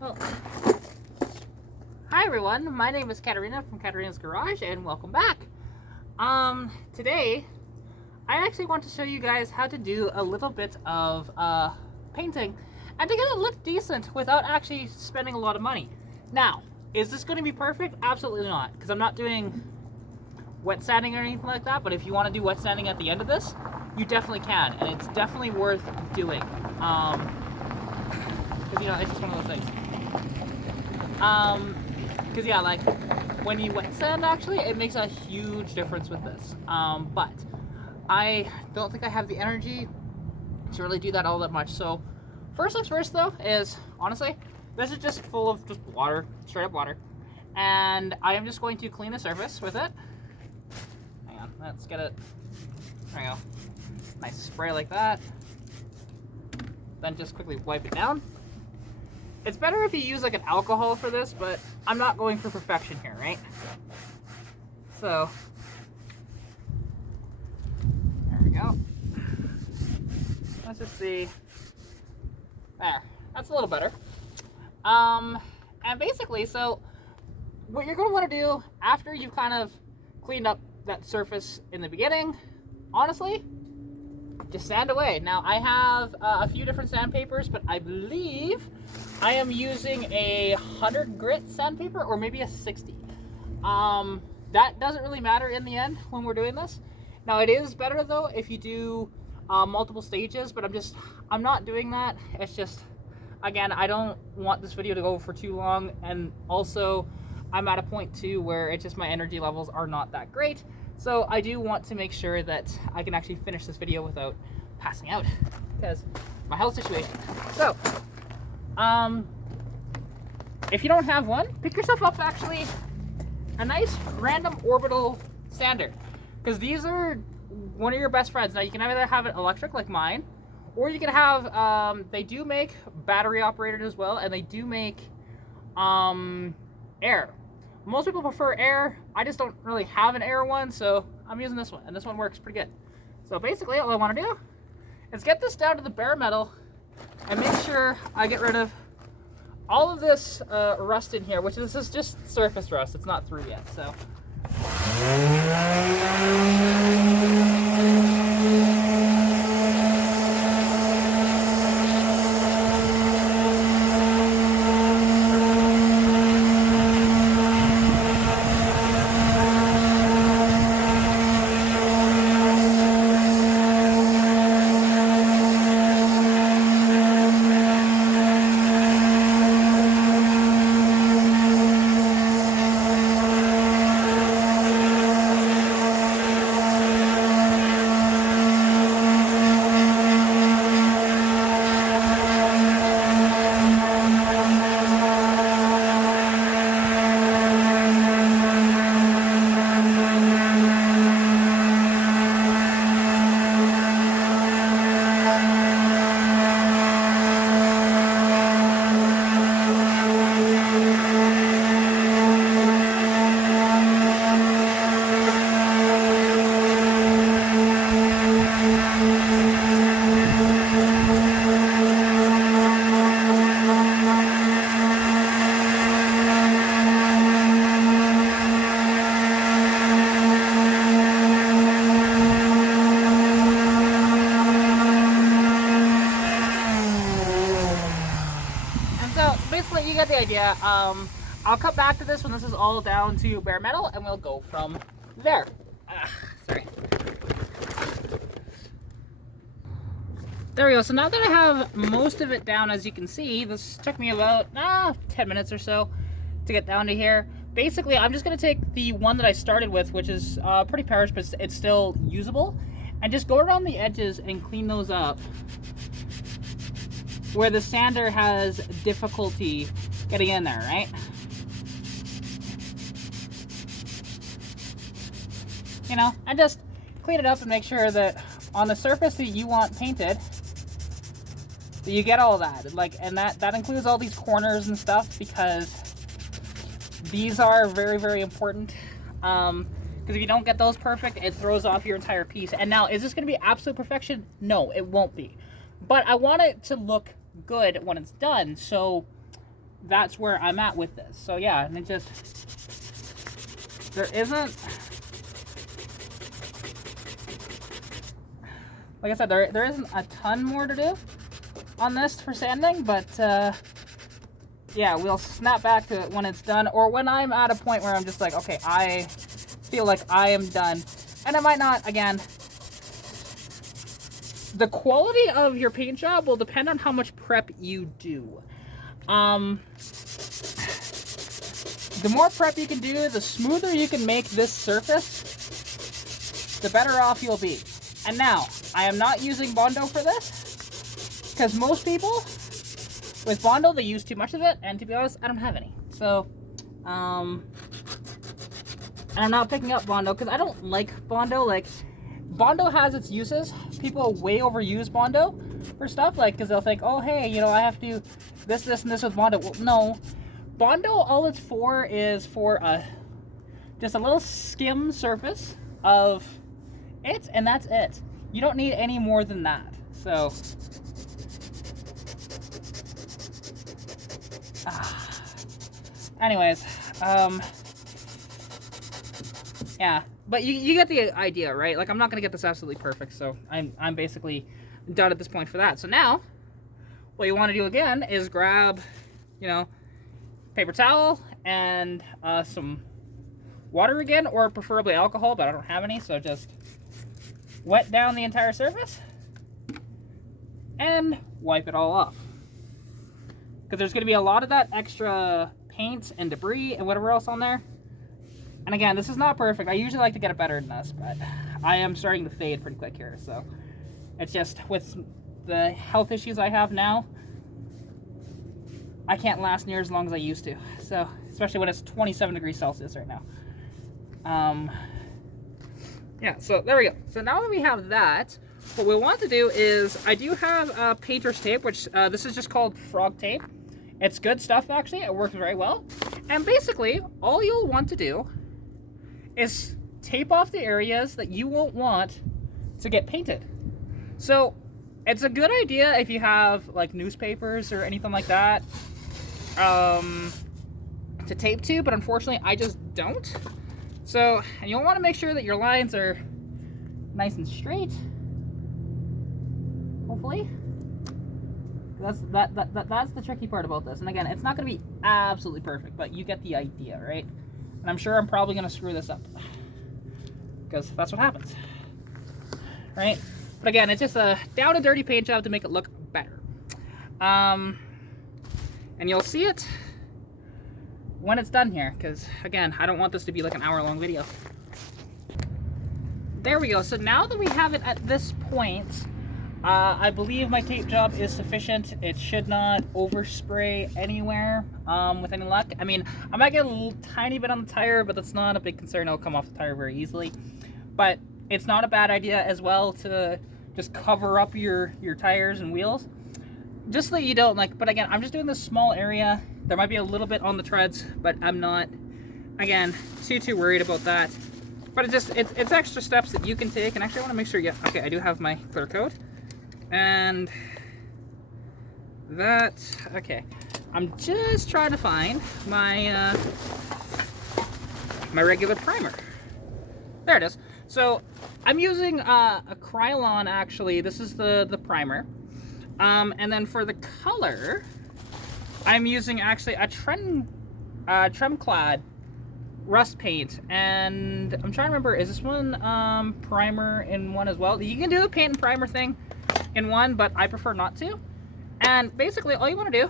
Well, hi everyone, my name is Katarina from Katarina's Garage, and welcome back. Today, I actually want to show you guys how to do a little bit of painting, and to get it look decent without actually spending a lot of money. Now, is this going to be perfect? Absolutely not, because I'm not doing wet sanding or anything like that, but if you want to do wet sanding at the end of this, you definitely can, and it's definitely worth doing. Because, you know, it's just one of those things. Because, yeah, like, when you wet sand, actually, it makes a huge difference with this. But I don't think I have the energy to really do that all that much. So, first things first, though, is, honestly, this is just full of just water, straight up water. And I am just going to clean the surface with it. Hang on, let's get it. There we go. Nice spray like that. Then just quickly wipe it down. It's better if you use like an alcohol for this, but I'm not going for perfection here, right? So, there we go. Let's just see. There, that's a little better. And basically, so what you're going to want to do after you've kind of cleaned up that surface in the beginning, honestly, just sand away. Now, I have a few different sandpapers, but I believe I am using a 100 grit sandpaper or maybe a 60. That doesn't really matter in the end when we're doing this. Now, it is better though if you do multiple stages, but I'm not doing that. It's just, again, I don't want this video to go for too long, and also I'm at a point too where it's just my energy levels are not that great. So I do want to make sure that I can actually finish this video without passing out, because my health situation. So, if you don't have one, pick yourself up actually a nice random orbital sander, because these are one of your best friends. Now you can either have it electric like mine, or you can have, they do make battery operated as well, and they do make air. Most people prefer air. I just don't really have an air one, so I'm using this one, and this one works pretty good. So basically, all I want to do is get this down to the bare metal and make sure I get rid of all of this rust in here, which is just surface rust. It's not through yet, so. Basically, you get the idea. I'll come back to this when this is all down to bare metal, and we'll go from there. Sorry. There we go. So now that I have most of it down, as you can see, this took me about 10 minutes or so to get down to here. Basically, I'm just going to take the one that I started with, which is pretty perished, but it's still usable, and just go around the edges and clean those up where the sander has difficulty getting in there, right? You know, and just clean it up and make sure that on the surface that you want painted, that you get all that. Like, and that includes all these corners and stuff, because these are very, very important. Because Because if you don't get those perfect, it throws off your entire piece. And now, is this going to be absolute perfection? No, it won't be. But I want it to look good when it's done, so that's where I'm at with this. So yeah, and it just, there isn't, like I said, there isn't a ton more to do on this for sanding, but yeah, we'll snap back to it when it's done, or when I'm at a point where I'm just like, okay, I feel like I am done. And it might not, again, the quality of your paint job will depend on how much prep you do. The more prep you can do, the smoother you can make this surface, the better off you'll be. And now, I am not using Bondo for this, because most people with Bondo, they use too much of it, and to be honest, I don't have any. So, and I'm not picking up Bondo, because I don't like Bondo. Like, Bondo has its uses. People way overuse Bondo for stuff, like, because they'll think, oh, hey, you know, I have to do this, this, and this with Bondo. Well, no. Bondo, all it's for is for just a little skim surface of it, and that's it. You don't need any more than that. So, anyways, yeah, but you get the idea, right? Like, I'm not gonna get this absolutely perfect, so I'm basically done at this point for that. So now, what you want to do again is grab, you know, paper towel and some water again, or preferably alcohol, but I don't have any, so just wet down the entire surface and wipe it all off. Because there's going to be a lot of that extra paint and debris and whatever else on there. And again, this is not perfect. I usually like to get it better than this, but I am starting to fade pretty quick here. So it's just with the health issues I have now, I can't last near as long as I used to. So, especially when it's 27 degrees Celsius right now. Yeah, so there we go. So now that we have that, what we want to do is, I do have painter's tape, which this is just called frog tape. It's good stuff, actually. It works very well. And basically, all you'll want to do is tape off the areas that you won't want to get painted. So it's a good idea if you have like newspapers or anything like that to tape to, but unfortunately I just don't. So, and you'll want to make sure that your lines are nice and straight, hopefully. That's the tricky part about this. And again, it's not going to be absolutely perfect, but you get the idea, right? And I'm sure I'm probably going to screw this up, because that's what happens, right? But again, it's just a down and dirty paint job to make it look better. And you'll see it when it's done here, because again, I don't want this to be like an hour-long video. There we go. So now that we have it at this point, I believe my tape job is sufficient. It should not overspray anywhere with any luck. I mean, I might get a little tiny bit on the tire, but that's not a big concern. It'll come off the tire very easily. But it's not a bad idea as well to just cover up your tires and wheels, just so that you don't like, but again, I'm just doing this small area. There might be a little bit on the treads, but I'm not, again, too worried about that. But it's extra steps that you can take. And actually I want to make sure, yeah, okay, I do have my clear coat. And that, okay, I'm just trying to find my my regular primer. There it is. So I'm using a Krylon, actually. This is the primer. And then for the color, I'm using actually a Tremclad rust paint. And I'm trying to remember, is this one primer in one as well? You can do the paint and primer thing in one, but I prefer not to. And basically all you want to do,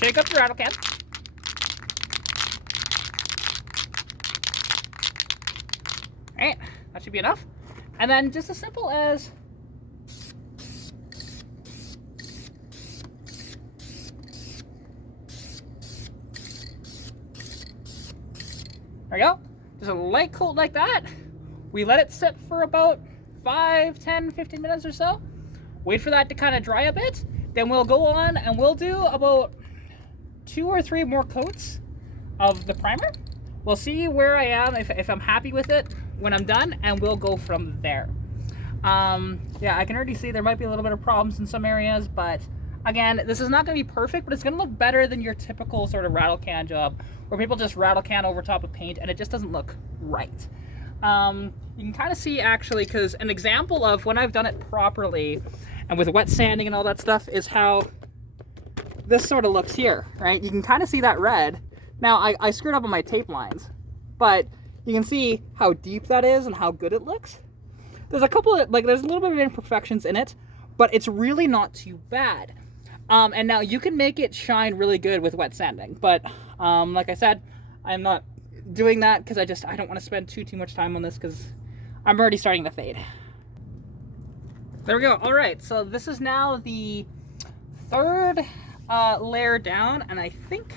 shake up your rattle can. Alright, that should be enough. And then just as simple as there you go. Just a light coat like that. We let it sit for about 5, 10, 15 minutes or so. Wait for that to kind of dry a bit. Then we'll go on and we'll do about 2 or 3 more coats of the primer. we'll see where I am, if I'm happy with it when I'm done, and we'll go from there. Yeah, I can already see there might be a little bit of problems in some areas, but again, this is not going to be perfect, but it's going to look better than your typical sort of rattle can job where people just rattle can over top of paint and it just doesn't look right. You can kind of see actually, because an example of when I've done it properly and with wet sanding and all that stuff is how this sort of looks here, right? You can kind of see that red. Now, I screwed up on my tape lines, but you can see how deep that is and how good it looks. There's a couple of, like, there's a little bit of imperfections in it, but it's really not too bad. And now you can make it shine really good with wet sanding, but like I said, I'm not doing that because I don't want to spend too much time on this because I'm already starting to fade. There we go. All right, so this is now the third layer down, and I think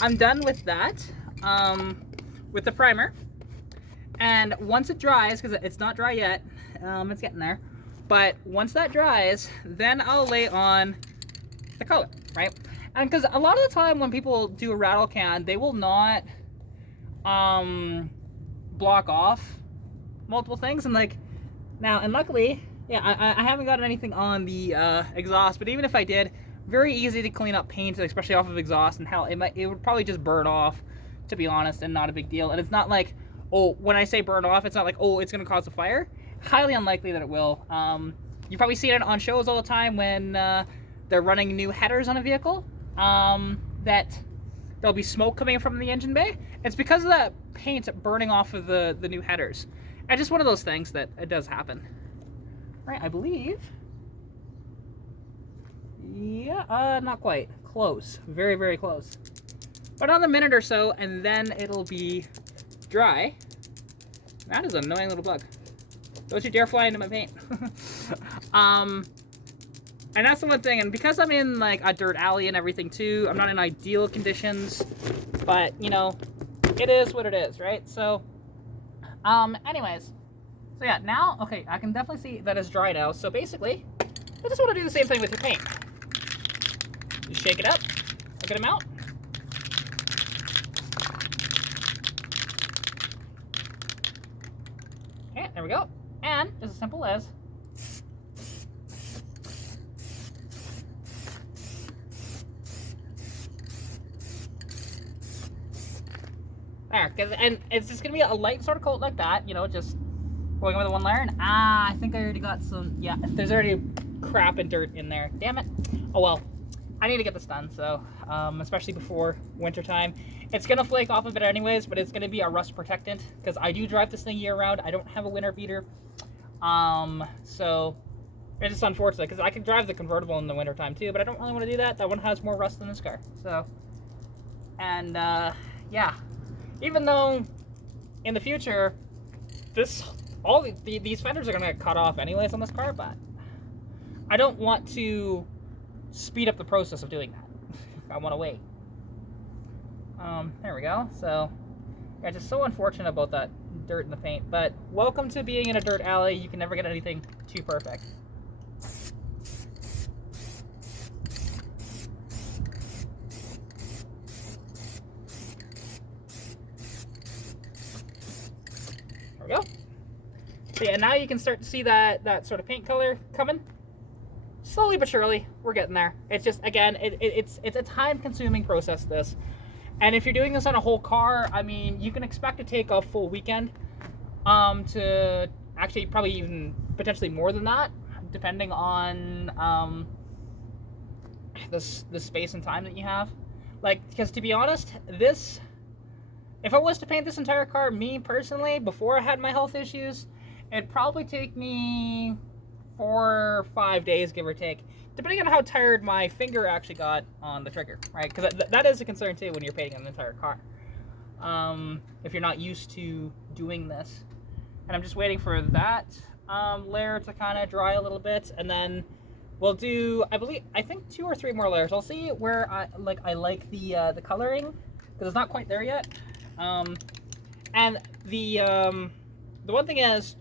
I'm done with that with the primer. And once it dries, because it's not dry yet, it's getting there, but once that dries, then I'll lay on the color, right? And because a lot of the time when people do a rattle can, they will not block off multiple things, and like now, and luckily, yeah, I haven't got anything on the exhaust, but even if I did, very easy to clean up paint, especially off of exhaust, and hell, it would probably just burn off, to be honest, and not a big deal. And it's not like, oh, when I say burn off, it's not like, oh, it's going to cause a fire. Highly unlikely that it will. You probably see it on shows all the time when they're running new headers on a vehicle, that there'll be smoke coming from the engine bay. It's because of that paint burning off of the new headers. And just one of those things that it does happen. Right, I believe. Yeah, not quite. Close. Very, very close. But another minute or so, and then it'll be dry. That is an annoying little bug. Don't you dare fly into my paint. And that's the one thing, and because I'm in like a dirt alley and everything too, I'm not in ideal conditions, but you know, it is what it is, right? So, anyways, so yeah, now, okay, I can definitely see that it's dry now, so basically, I just want to do the same thing with your paint. You shake it up, a good amount. Okay, there we go. And just as simple as there, and it's just gonna be a light sort of coat like that, you know, just going over the one layer. And I think I already got some. Yeah, there's already crap and dirt in there. Damn it. Oh well, I need to get this done. So, especially before winter time, it's gonna flake off a bit anyways, but it's gonna be a rust protectant because I do drive this thing year round. I don't have a winter beater, so it's just unfortunate because I can drive the convertible in the winter time too, but I don't really want to do that. That one has more rust than this car. So, and yeah. Even though in the future, these fenders are going to get cut off anyways on this car, but I don't want to speed up the process of doing that. I want to wait. There we go. So, yeah, just so unfortunate about that dirt in the paint. But welcome to being in a dirt alley. You can never get anything too perfect. There we go. So yeah, now you can start to see that sort of paint color coming. Slowly but surely, we're getting there. It's just, again, it's a time-consuming process, this. And if you're doing this on a whole car, I mean, you can expect to take a full weekend to actually probably even potentially more than that, depending on the space and time that you have. Like, because to be honest, this... If I was to paint this entire car, me personally, before I had my health issues, it'd probably take me 4 or 5 days, give or take, depending on how tired my finger actually got on the trigger, right? Because that is a concern too when you're painting an entire car. If you're not used to doing this. And I'm just waiting for that layer to kind of dry a little bit, and then we'll do, I think 2 or 3 more layers. I'll see where I like the coloring, because it's not quite there yet. And the one thing is,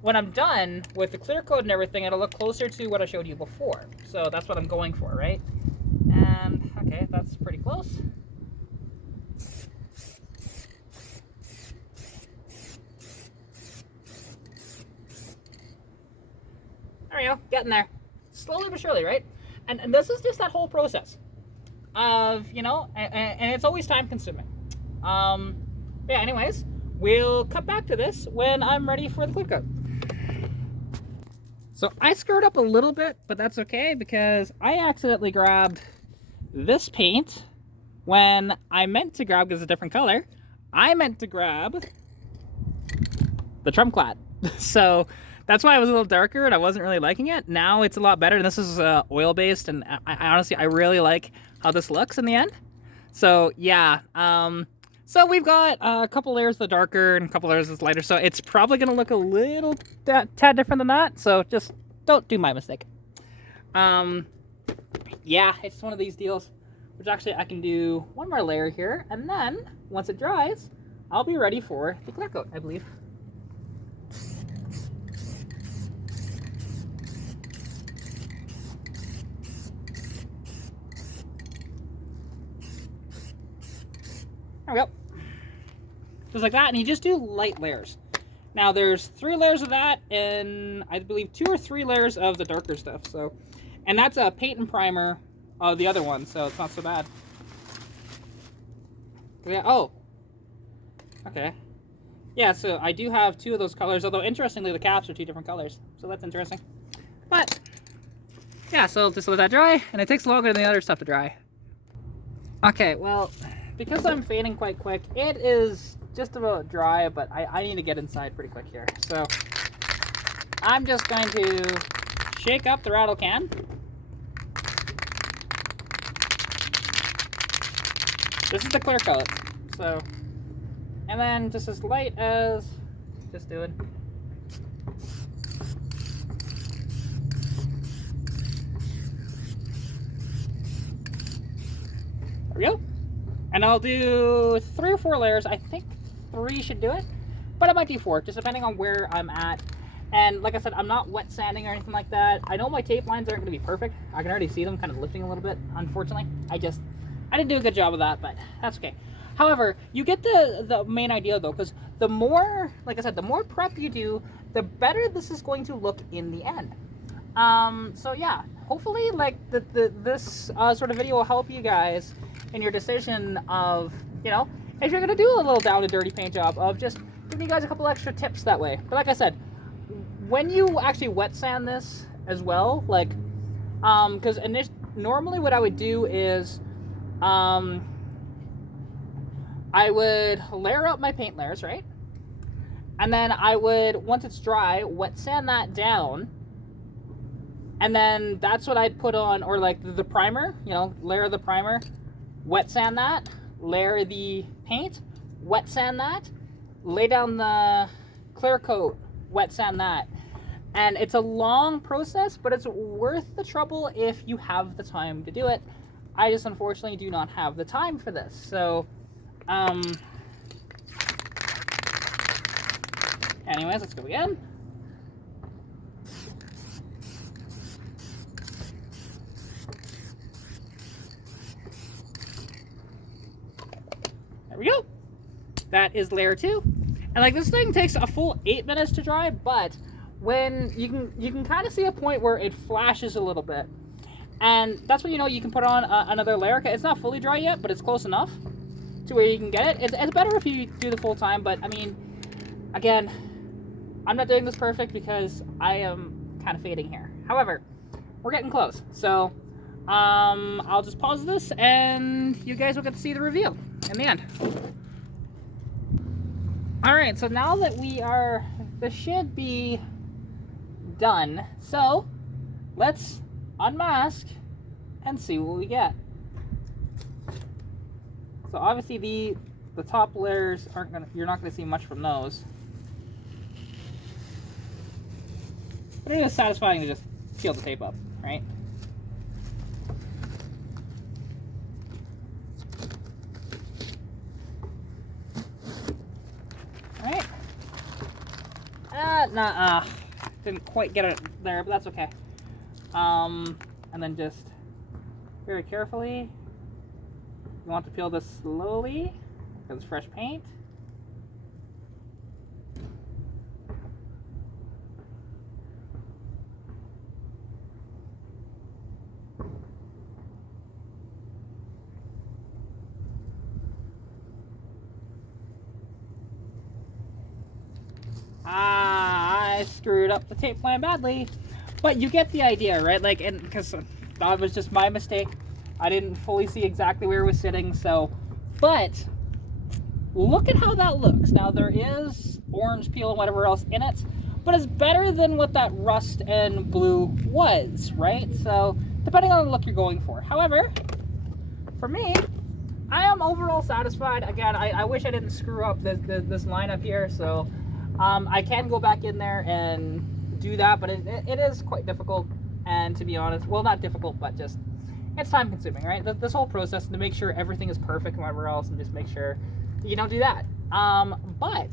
when I'm done with the clear coat and everything, it'll look closer to what I showed you before. So that's what I'm going for, right? And okay, that's pretty close. There we go, getting there. Slowly but surely, right? And this is just that whole process of, you know, and it's always time consuming. Yeah, anyways, we'll cut back to this when I'm ready for the clear coat. So I screwed up a little bit, but that's okay because I accidentally grabbed this paint when I meant to grab, because it's a different color, I meant to grab the trim clad. So that's why it was a little darker and I wasn't really liking it. Now it's a lot better, and this is oil based, and I honestly, I really like how this looks in the end. So yeah, so we've got a couple layers of the darker and a couple layers of the lighter, so it's probably going to look a little tad different than that, so just don't do my mistake. Yeah, it's one of these deals, which actually I can do one more layer here, and then once it dries, I'll be ready for the clear coat, I believe. There we go. Just like that, and you just do light layers. Now there's 3 layers of that, and I believe 2 or 3 layers of the darker stuff. So, and that's a paint and primer of the other one, so it's not so bad. Yeah. Oh. Okay. Yeah. So I do have 2 of those colors. Although interestingly, the caps are 2 different colors, so that's interesting. But yeah, so just let that dry, and it takes longer than the other stuff to dry. Okay. Well, because I'm fading quite quick, it is just about dry, but I need to get inside pretty quick here. So I'm just going to shake up the rattle can. This is the clear coat. So, and then just as light as, just do it. There we go. And I'll do 3 or 4 layers. I think 3 should do it, but I might do 4, just depending on where I'm at. And like I said, I'm not wet sanding or anything like that. I know my tape lines aren't going to be perfect. I can already see them kind of lifting a little bit, unfortunately. I didn't do a good job of that, but that's okay. However, you get the main idea though, because the more, like I said, the more prep you do, the better this is going to look in the end. So yeah, hopefully like this sort of video will help you guys in your decision of, you know, if you're going to do a little down and dirty paint job, of just giving you guys a couple extra tips that way. But like I said, when you actually wet sand this as well, like, because normally what I would do is, I would layer up my paint layers, right? And then I would, once it's dry, wet sand that down. And then that's what I'd put on, or like the primer, you know, layer the primer, wet sand that, layer the paint, wet sand that, lay down the clear coat, wet sand that. And it's a long process, but it's worth the trouble if you have the time to do it. I just unfortunately do not have the time for this. So, anyways, let's go again. There we go. That is layer 2. And like this thing takes a full 8 minutes to dry, but when you can kind of see a point where it flashes a little bit. And that's when you know you can put on another layer. It's not fully dry yet, but it's close enough to where you can get it. It's better if you do the full time, but I mean, again, I'm not doing this perfect because I am kind of fading here. However, we're getting close. So I'll just pause this and you guys will get to see the reveal in the end. Alright, so now that this should be done. So let's unmask and see what we get. So obviously the top layers you're not gonna see much from those. But it is satisfying to just peel the tape up, right? Alright. Didn't quite get it there, but that's okay. And then just very carefully, you want to peel this slowly because it's fresh paint. screwed up the tape line badly. But you get the idea, right? Like, and because that was just my mistake. I didn't fully see exactly where it was sitting, so, but look at how that looks. Now, there is orange peel and whatever else in it, but it's better than what that rust and blue was, right? So, depending on the look you're going for. However, for me, I am overall satisfied. Again, I wish I didn't screw up this line up here, so I can go back in there and do that, but it is quite difficult, and to be honest, well, not difficult, but just, it's time consuming, right? This whole process to make sure everything is perfect and whatever else, and just make sure you don't do that. But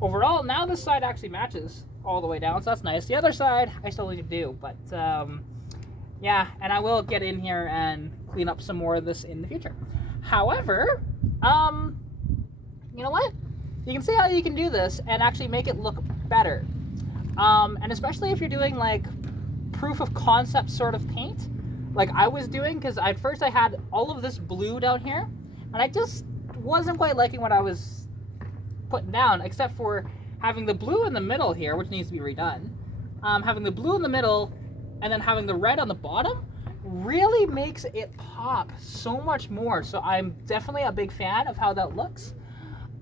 overall, now this side actually matches all the way down, so that's nice. The other side, I still need to do, but yeah, and I will get in here and clean up some more of this in the future. However, you know what? You can see how you can do this and actually make it look better. And especially if you're doing like proof of concept sort of paint, like I was doing, because at first I had all of this blue down here, and I just wasn't quite liking what I was putting down, except for having the blue in the middle here, which needs to be redone. Having the blue in the middle and then having the red on the bottom really makes it pop so much more. So I'm definitely a big fan of how that looks.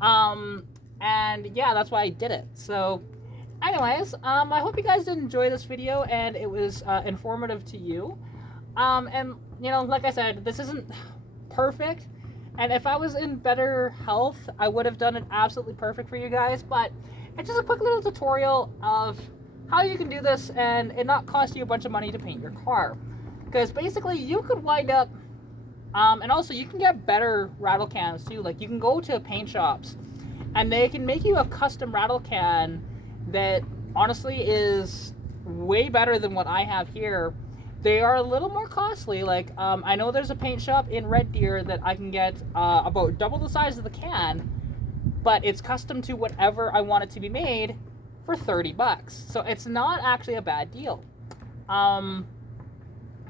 And yeah, that's why I did it. So anyways, I hope you guys did enjoy this video and it was informative to you. And you know, like I said, this isn't perfect, and if I was in better health, I would have done it absolutely perfect for you guys, but it's just a quick little tutorial of how you can do this and it not cost you a bunch of money to paint your car. Because basically you could wind up, and also you can get better rattle cans too. Like you can go to paint shops and they can make you a custom rattle can that honestly is way better than what I have here. They are a little more costly. Like I know there's a paint shop in Red Deer that I can get about double the size of the can, but it's custom to whatever I want it to be made for 30 bucks. So it's not actually a bad deal.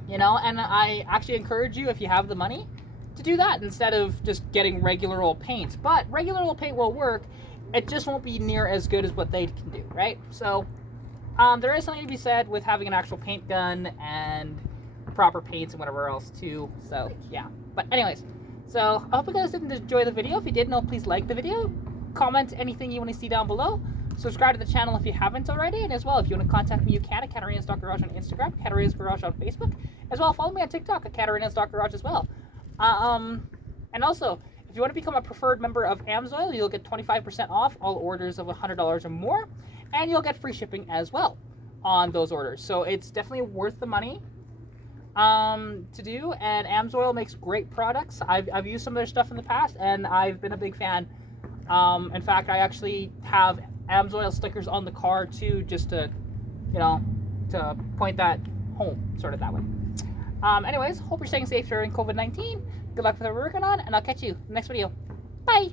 You know, and I actually encourage you, if you have the money, to do that instead of just getting regular old paint. But regular old paint will work. It just won't be near as good as what they can do, right? So there is something to be said with having an actual paint gun and proper paints and whatever else too. So yeah, but anyways, so I hope you guys did enjoy the video. If you did, please like the video, comment anything you want to see down below, subscribe to the channel if you haven't already, and as well, if you want to contact me, you can at Katarina's Stock Garage on Instagram, Katarina's Garage on Facebook, as well. Follow me on TikTok at Katarina's Stock Garage as well. And also, if you want to become a preferred member of AMSOIL, you'll get 25% off all orders of $100 or more, and you'll get free shipping as well on those orders. So it's definitely worth the money to do, and AMSOIL makes great products. I've used some of their stuff in the past, and I've been a big fan. In fact, I actually have AMSOIL stickers on the car too, just to, you know, to point that home, sort of that way. Anyways, hope you're staying safe during COVID-19. Good luck with what we're working on, and I'll catch you in the next video. Bye!